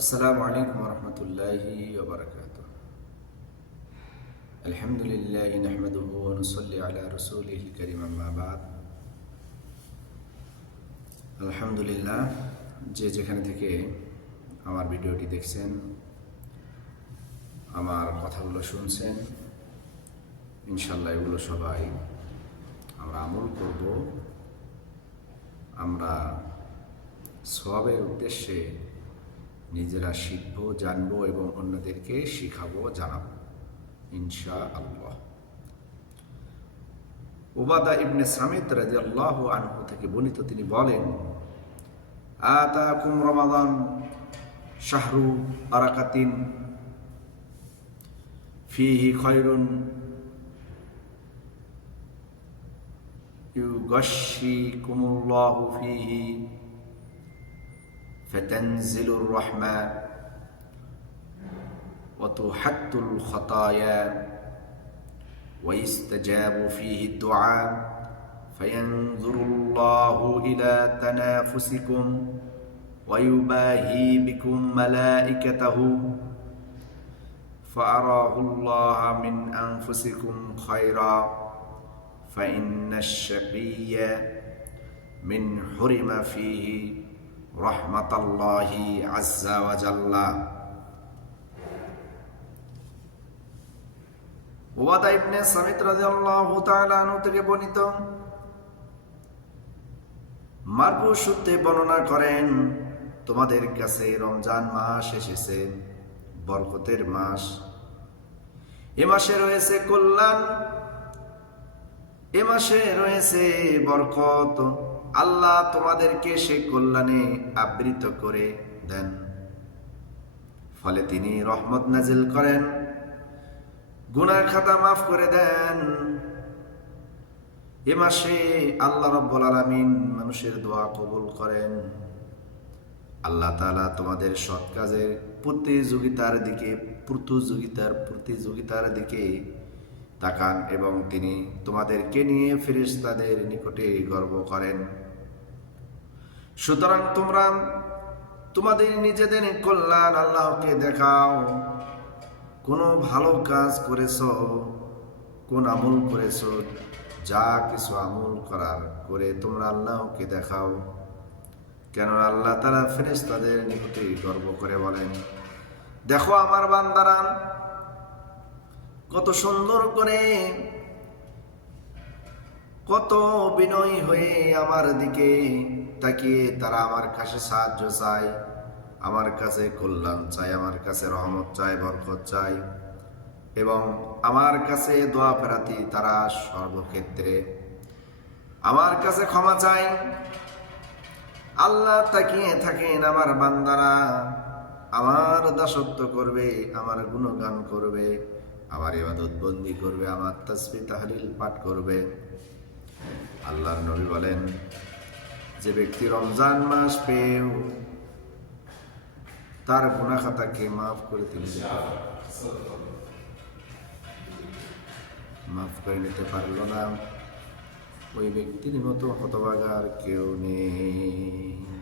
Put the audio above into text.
আসসালামু আলাইকুম ওরহমতুল্লাহি ওবারাকাতুহু। আলহামদুলিল্লাহি নাহমাদুহু ওয়া নুসাল্লি আলা রাসূলিহিল কারীম, আম্মা বাদ। আলহামদুলিল্লাহ, যে যেখানে থেকে আমার ভিডিওটি দেখছেন, আমার কথাগুলো শুনছেন, ইনশাল্লাহ এগুলো সবাই আমরা আমল করব। আমরা সওয়াবের উদ্দেশ্যে নিজেরা শিখব, জানবো এবং অন্যদেরকে শিখাবো, জানাবো ইনশাআল্লাহ। উবাদা ইবনে সামিত রাদিয়াল্লাহু আনহু থেকে বর্ণিত, তিনি বলেন, আতাকুম রমাদান শাহরু বারাকাতিন ফিহি খায়রুন ইউগাশশিকুমুল্লাহু ফিহি ফাতানজিলুর রাহমা ওয়া তুহাত্তুল খাতায়া ويستجاب فيه الدعاء فينظر الله إلى تنافسكم ويباهي بكم ملائكته فأراه الله من أنفسكم خيرا فإن الشقي من حرم فيه رحمة الله عز وجل। উবাদা ইবনে সামিত রাদিয়াল্লাহু তাআলা আনহু থেকে বর্ণিত, মারফু সূত্রে বর্ণনা করেন, তোমাদের কাছে রমজান মাস এসেছে, বরকতের মাস। এ মাসে রয়েছে কল্যাণ, এ মাসে রয়েছে বরকত। আল্লাহ তোমাদেরকে সেই কল্যাণে আবৃত করে দেন, ফলে তিনি রহমত নাজিল করেন, গুনাহ খাতা মাফ করে দেন। এ মাসে আল্লাহ রাব্বুল আলামিন মানুষের দোয়া কবুল করেন। আল্লাহ তাআলা তোমাদের সৎ কাজের প্রতিযোগিতার দিকে তাকান এবং তিনি তোমাদেরকে নিয়ে ফেরেশতাদের নিকটে গর্ব করেন। সুতরাং তোমরা তোমাদের নিজেদের কল্যাণ আল্লাহকে দেখাও। কোন ভালো কাজ করেছ, কোন আমল করেছ, যা কিছু আমল করার করে তোমরা আল্লাহকে দেখাও। কেন আল্লাহ তাআলা ফেরেশতাদের নিকটে গর্ব করে বলেন, দেখো আমার বান্দারা কত সুন্দর করে, কত বিনয়ী হয়ে আমার দিকে তাকিয়ে তারা আমার কাছে সাহায্য চায়, আমার কাছে কল্যাণ চাই, আমার কাছে রহমত চাই, বরকত চাই এবং আমার কাছে দোয়া প্রার্থী। তারা সর্বক্ষেত্রে আমার কাছে ক্ষমা চাই। আল্লাহ তাকিয়ে থাকেন আমার বান্দারা আমার দাসত্ব করবে, আমার গুণগান করবে, আমার ইবাদত বন্দি করবে, আমার তাসবিহ তাহলিল পাঠ করবে। আল্লাহর নবী বলেন, যে ব্যক্তি রমজান মাস পেয়েও তার গুনাহ খাতাকে মাফ করে নিতে পারল না, ওই ব্যক্তির মতো হতভাগা আর কেউ নেই।